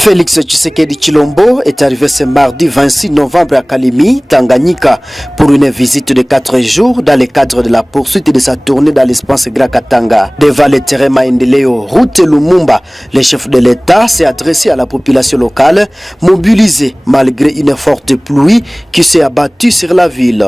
Félix Tshisekedi Tshilombo est arrivé ce mardi 26 novembre à Kalemi, Tanganyika, pour une visite de 4 jours dans le cadre de la poursuite de sa tournée dans l'espace Grakatanga. Devant le terrain Maendeleo, route Lumumba, le chef de l'État s'est adressé à la population locale, mobilisée malgré une forte pluie qui s'est abattue sur la ville.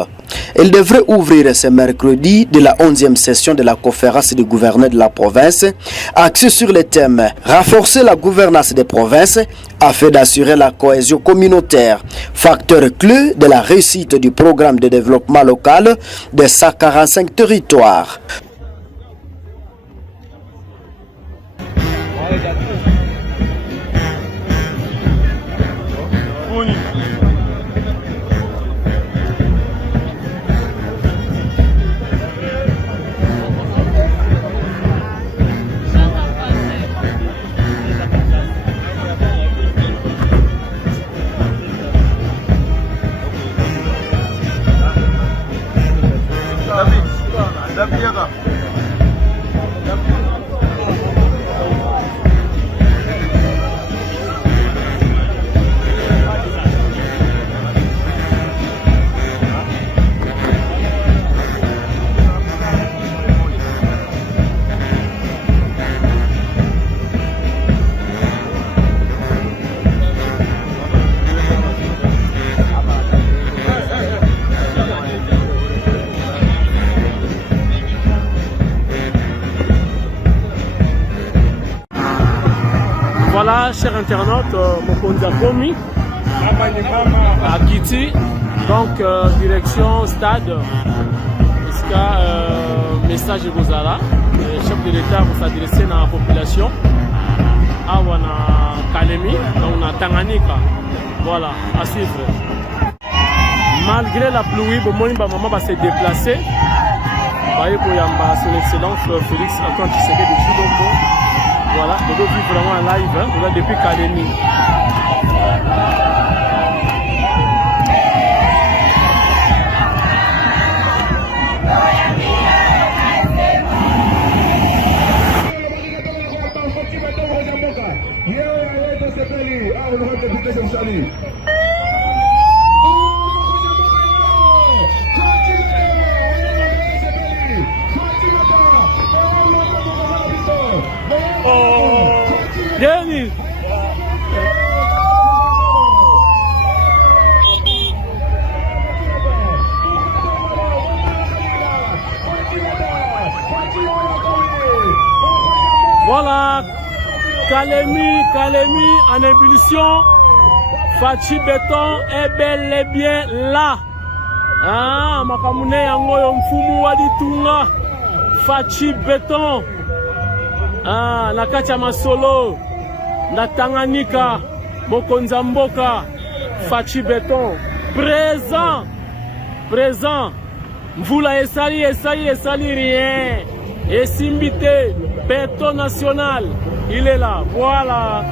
Elle devrait ouvrir ce mercredi de la 11e session de la conférence du gouverneur de la province, axée sur le thème « Renforcer la gouvernance des provinces afin d'assurer la cohésion communautaire, facteur clé de la réussite du programme de développement local de 145 territoires ». Voilà, chers internautes, Mokonza Komi, à Kiti, donc direction stade, jusqu'à message Gozala, le chef de l'État pour s'adresser à la population, à Kalemi, donc à Tanganyika, voilà, à suivre. Malgré la pluie, maman va se déplacer, voyez pour Yamba, son excellence Félix Antoine Tshisekedi Tshilombo. Voilà, on doit vivre vraiment en live, hein, on a depuis Kalemi. Denis. Voilà, Kalemi en ébullition. Fachi Béton est bel et bien là. Ah, Makamune Yangoyo Mfumu Waditunga. Fachi Béton. Ah, la Kacha Masolo. La Tanganyika, Mokonza Mboka, Fachi Béton, présent, Mvula Esali rien, et Simbité, Béton national, il est là, voilà.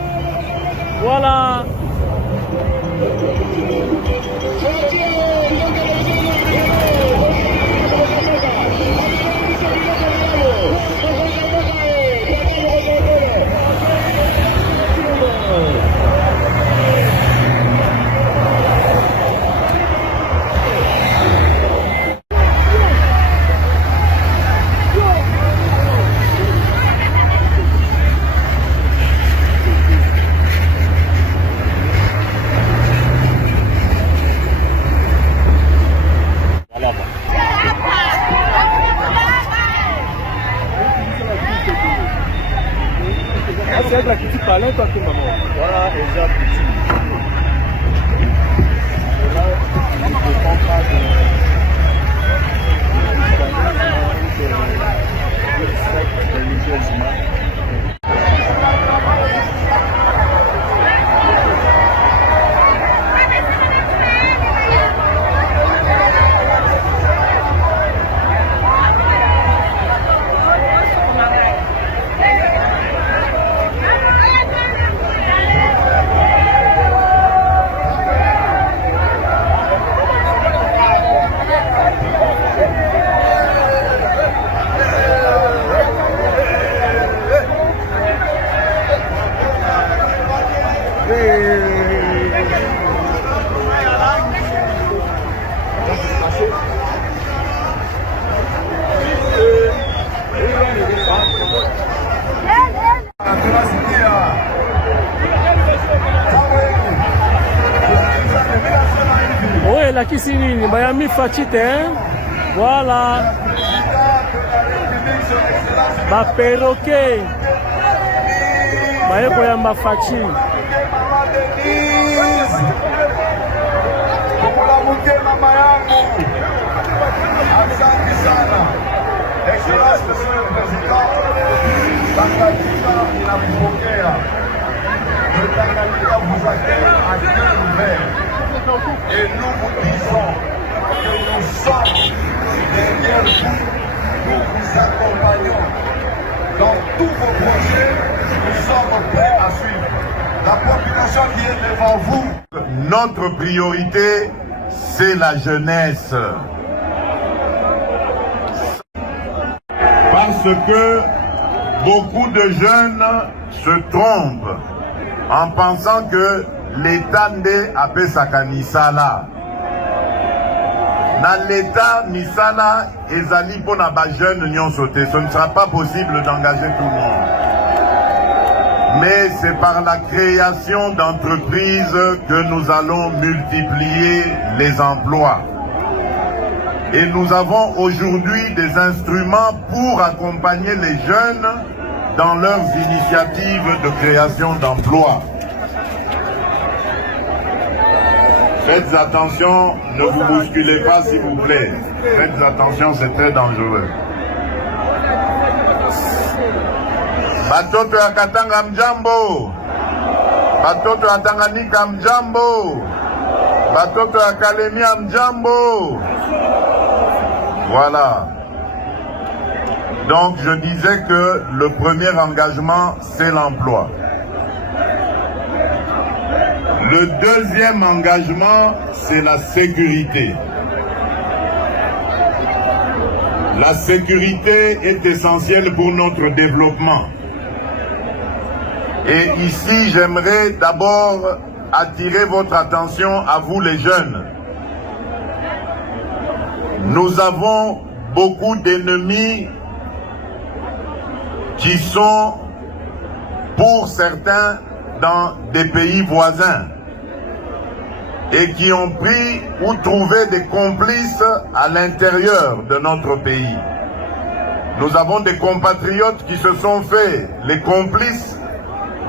balakisi nini bayami Facite voilà ba perroquet baye koyamba Faci mama yangu asante sana excellence monsieur le président Tanganyika inakupokea le Tanganyika vous accueille à cœur ouvert et nous vous disons que nous sommes derrière vous, nous vous accompagnons dans tous vos projets, nous sommes prêts à suivre la population qui est devant vous. Notre priorité, c'est la jeunesse. Parce que beaucoup de jeunes se trompent en pensant que l'État n'est à Pesakanisala. Dans l'État, Nisala et Zali pour na ba jeunes n'y sauté. Ce ne sera pas possible d'engager tout le monde. Mais c'est par la création d'entreprises que nous allons multiplier les emplois. Et nous avons aujourd'hui des instruments pour accompagner les jeunes dans leurs initiatives de création d'emplois. Faites attention, ne vous bousculez pas s'il vous plaît. Faites attention, c'est très dangereux. Batoto ya Katanga mjambo. Batoto ya Tanganyika mjambo. Batoto ya Kalemie mjambo. Voilà. Donc je disais que le premier engagement, c'est l'emploi. Le deuxième engagement, c'est la sécurité. La sécurité est essentielle pour notre développement. Et ici, j'aimerais d'abord attirer votre attention à vous les jeunes. Nous avons beaucoup d'ennemis qui sont, pour certains, dans des pays voisins et qui ont pris ou trouvé des complices à l'intérieur de notre pays. Nous avons des compatriotes qui se sont fait les complices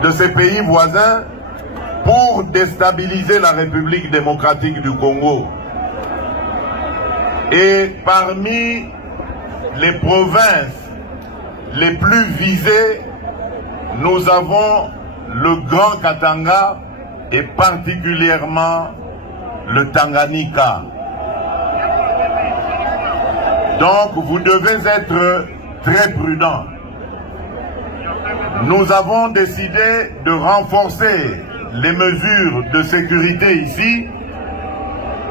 de ces pays voisins pour déstabiliser la République démocratique du Congo. Et parmi les provinces les plus visées, nous avons le Grand Katanga et particulièrement le Tanganyika. Donc vous devez être très prudents. Nous avons décidé de renforcer les mesures de sécurité ici.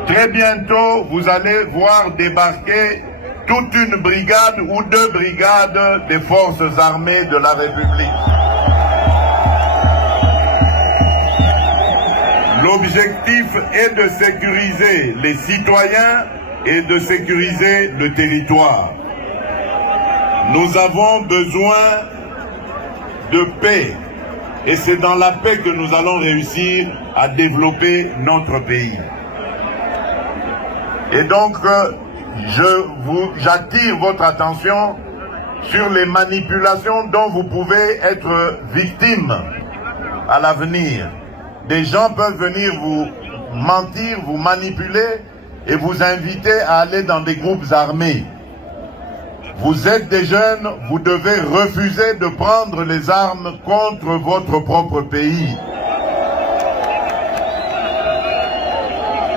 Très bientôt, vous allez voir débarquer toute une brigade ou deux brigades des forces armées de la République. L'objectif est de sécuriser les citoyens et de sécuriser le territoire. Nous avons besoin de paix et c'est dans la paix que nous allons réussir à développer notre pays. Et donc, j'attire votre attention sur les manipulations dont vous pouvez être victime à l'avenir. Des gens peuvent venir vous mentir, vous manipuler et vous inviter à aller dans des groupes armés. Vous êtes des jeunes, vous devez refuser de prendre les armes contre votre propre pays.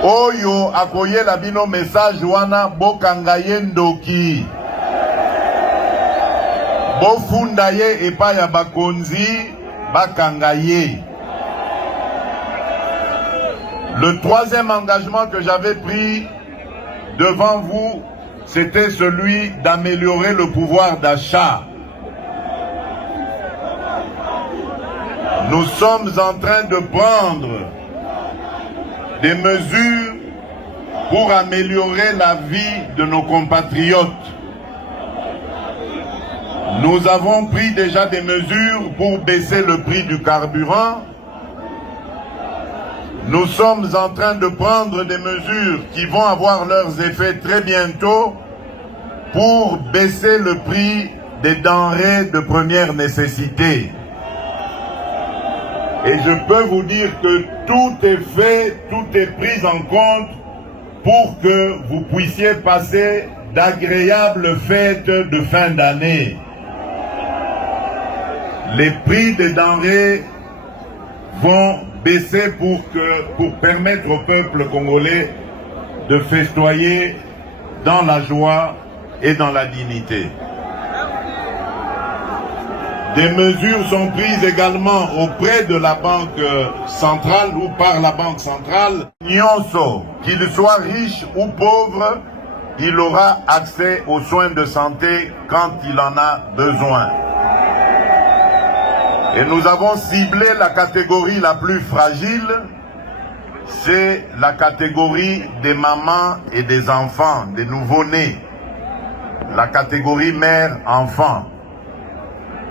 Oyo akoye la bino message wana bokangaye ndoki. Bofundaye epa ya bakonzi bakangaye. Le troisième engagement que j'avais pris devant vous, c'était celui d'améliorer le pouvoir d'achat. Nous sommes en train de prendre des mesures pour améliorer la vie de nos compatriotes. Nous avons pris déjà des mesures pour baisser le prix du carburant. Nous sommes en train de prendre des mesures qui vont avoir leurs effets très bientôt pour baisser le prix des denrées de première nécessité. Et je peux vous dire que tout est fait, tout est pris en compte pour que vous puissiez passer d'agréables fêtes de fin d'année. Les prix des denrées vont baisser pour permettre au peuple congolais de festoyer dans la joie et dans la dignité. Des mesures sont prises également auprès de la Banque centrale ou par la Banque centrale. Nyonso, qu'il soit riche ou pauvre, il aura accès aux soins de santé quand il en a besoin. Et nous avons ciblé la catégorie la plus fragile, c'est la catégorie des mamans et des enfants, des nouveau-nés. La catégorie mère-enfant.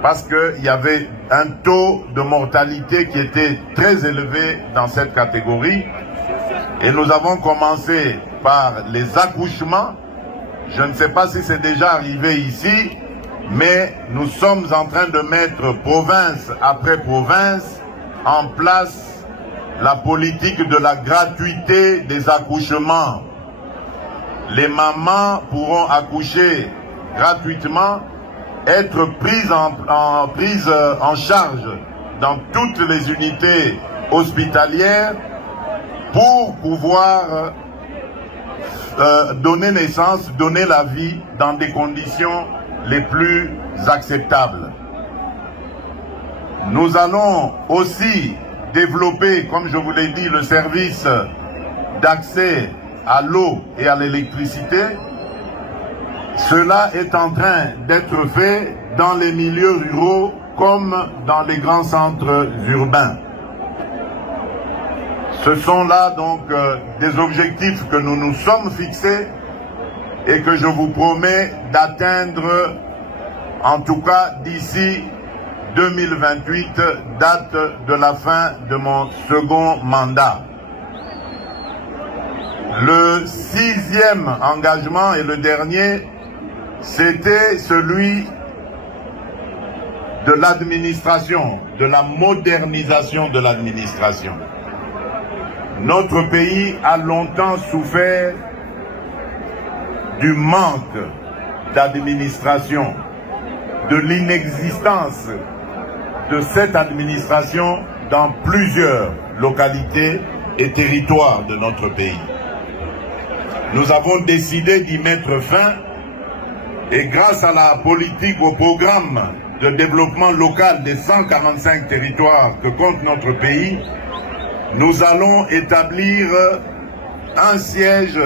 Parce qu'il y avait un taux de mortalité qui était très élevé dans cette catégorie. Et nous avons commencé par les accouchements. Je ne sais pas si c'est déjà arrivé ici, mais nous sommes en train de mettre province après province en place la politique de la gratuité des accouchements. Les mamans pourront accoucher gratuitement, être prises en charge dans toutes les unités hospitalières pour pouvoir donner naissance, donner la vie dans des conditions les plus acceptables. Nous allons aussi développer, comme je vous l'ai dit, le service d'accès à l'eau et à l'électricité. Cela est en train d'être fait dans les milieux ruraux comme dans les grands centres urbains. Ce sont là donc des objectifs que nous nous sommes fixés et que je vous promets d'atteindre, en tout cas d'ici 2028, date de la fin de mon second mandat. Le 6e engagement et le dernier, c'était celui de l'administration, de la modernisation de l'administration. Notre pays a longtemps souffert du manque d'administration, de l'inexistence de cette administration dans plusieurs localités et territoires de notre pays. Nous avons décidé d'y mettre fin et grâce à la politique, au programme de développement local des 145 territoires que compte notre pays, nous allons établir un siège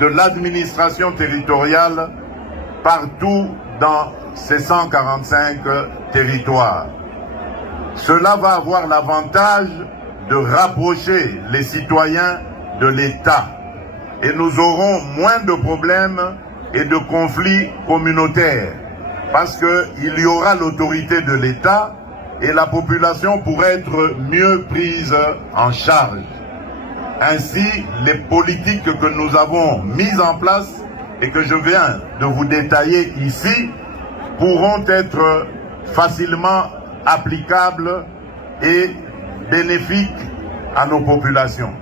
de l'administration territoriale partout dans ces 145 territoires. Cela va avoir l'avantage de rapprocher les citoyens de l'État et nous aurons moins de problèmes et de conflits communautaires parce qu'il y aura l'autorité de l'État et la population pourrait être mieux prise en charge. Ainsi, les politiques que nous avons mises en place et que je viens de vous détailler ici pourront être facilement applicables et bénéfiques à nos populations.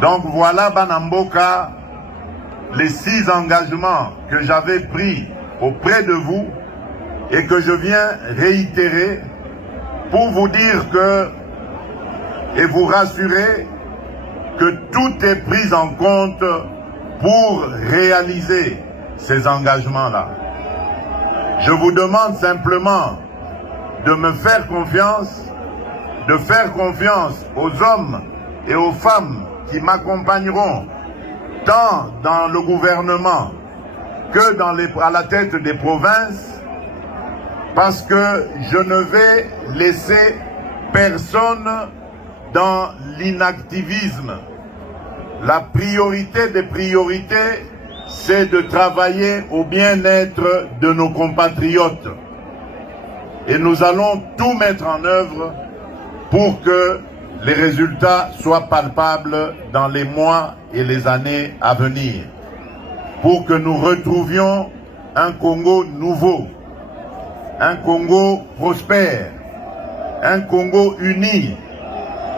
Donc voilà, Banamboka, les 6 engagements que j'avais pris auprès de vous et que je viens réitérer pour vous dire que et vous rassurer que tout est pris en compte pour réaliser ces engagements-là. Je vous demande simplement de me faire confiance, de faire confiance aux hommes et aux femmes qui m'accompagneront tant dans le gouvernement que à la tête des provinces, parce que je ne vais laisser personne dans l'inactivisme. La priorité des priorités, c'est de travailler au bien-être de nos compatriotes. Et nous allons tout mettre en œuvre pour que les résultats soient palpables dans les mois et les années à venir, pour que nous retrouvions un Congo nouveau, un Congo prospère, un Congo uni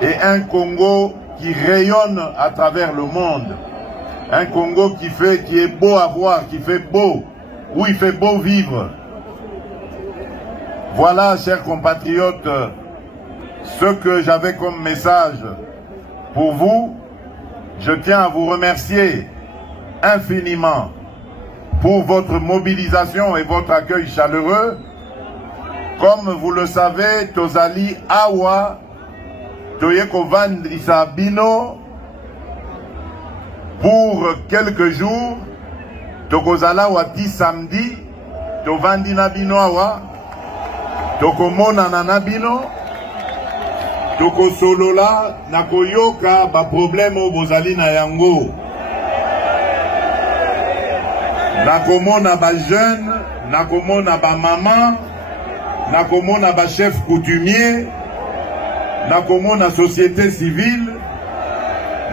et un Congo qui rayonne à travers le monde, un Congo qui est beau à voir, qui fait beau, où il fait beau vivre. Voilà, chers compatriotes, ce que j'avais comme message pour vous. Je tiens à vous remercier infiniment pour votre mobilisation et votre accueil chaleureux. Comme vous le savez, tozali awa toyeko vandrisa bino pour quelques jours. Tokozala wati samedi tovandi na bino awa tokomona na bino tokosolola na koyoka ba problème bozali na yango. Nakomona ba jeune, nakomona ba maman, nakomona ba chef coutumier, nakomona société civile,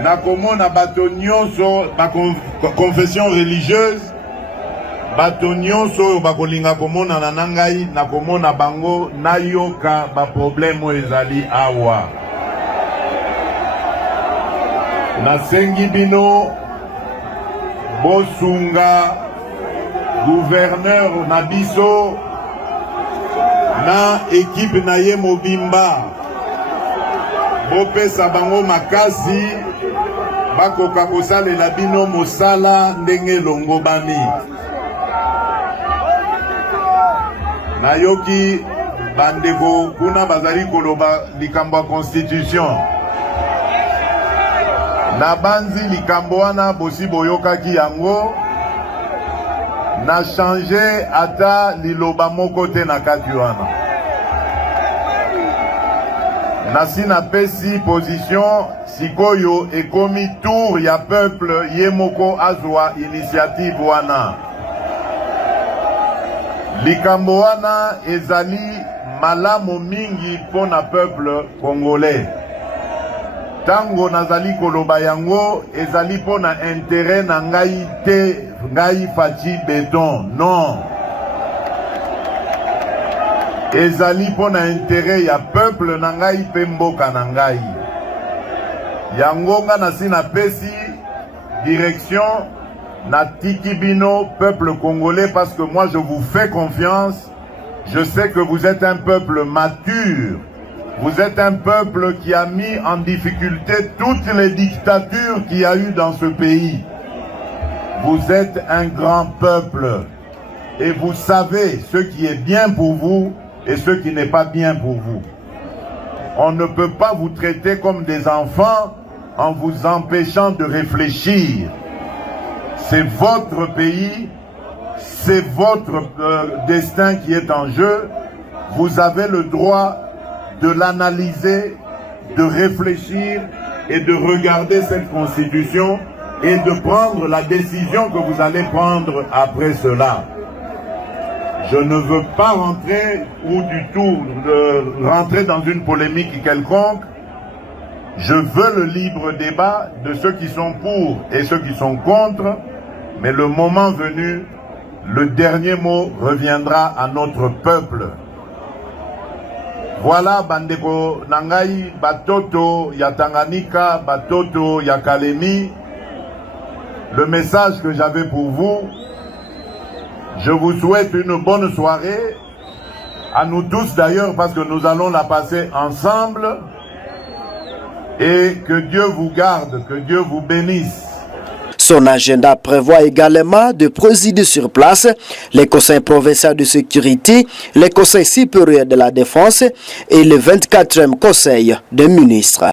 nakomona bato nyonso ba confession religieuse, bato nyonso bakolinga komona na nangai, nakomona bango nayoka ba problème ezali awa. Nasengi bino bosunga gouverneur Nabiso na équipe na ye mobimba, bopesa bango makasi bakoka kosalela bino mosala ndenge longobani. Nayoki bandeko kuna bazali koloba likambo ya constitution, na banzi likambo wana bosi boyokaki yango, na changer ata liloba moko te na kati wana. Nasi na pesi position sikoyo ekomi tour ya peuple yemoko azwa initiative wana. Likambo wana ezali malamu mingi pona peuple congolais. Tango nazali koloba yango ezali pona intérêt na ngai te, ngai Faci Beton, non. Ezali pona intérêt ya peuple na ngai pe mboka na ngai. Yango nga nasi na pesi direction na tikibino peuple congolais, parce que moi je vous fais confiance. Je sais que vous êtes un peuple mature. Vous êtes un peuple qui a mis en difficulté toutes les dictatures qu'il y a eu dans ce pays. Vous êtes un grand peuple et vous savez ce qui est bien pour vous et ce qui n'est pas bien pour vous. On ne peut pas vous traiter comme des enfants en vous empêchant de réfléchir. C'est votre pays, c'est votre destin qui est en jeu. Vous avez le droit de l'analyser, de réfléchir et de regarder cette constitution et de prendre la décision que vous allez prendre après cela. Je ne veux pas rentrer ou du tout rentrer dans une polémique quelconque. Je veux le libre débat de ceux qui sont pour et ceux qui sont contre, mais le moment venu, le dernier mot reviendra à notre peuple. Voilà, bandeko nangai, batoto ya Tanganyika, batoto ya Kalemi, le message que j'avais pour vous. Je vous souhaite une bonne soirée, à nous tous d'ailleurs, parce que nous allons la passer ensemble, et que Dieu vous garde, que Dieu vous bénisse. Son agenda prévoit également de présider sur place les conseils provinciaux de sécurité, les conseils supérieurs de la défense et le 24e conseil des ministres.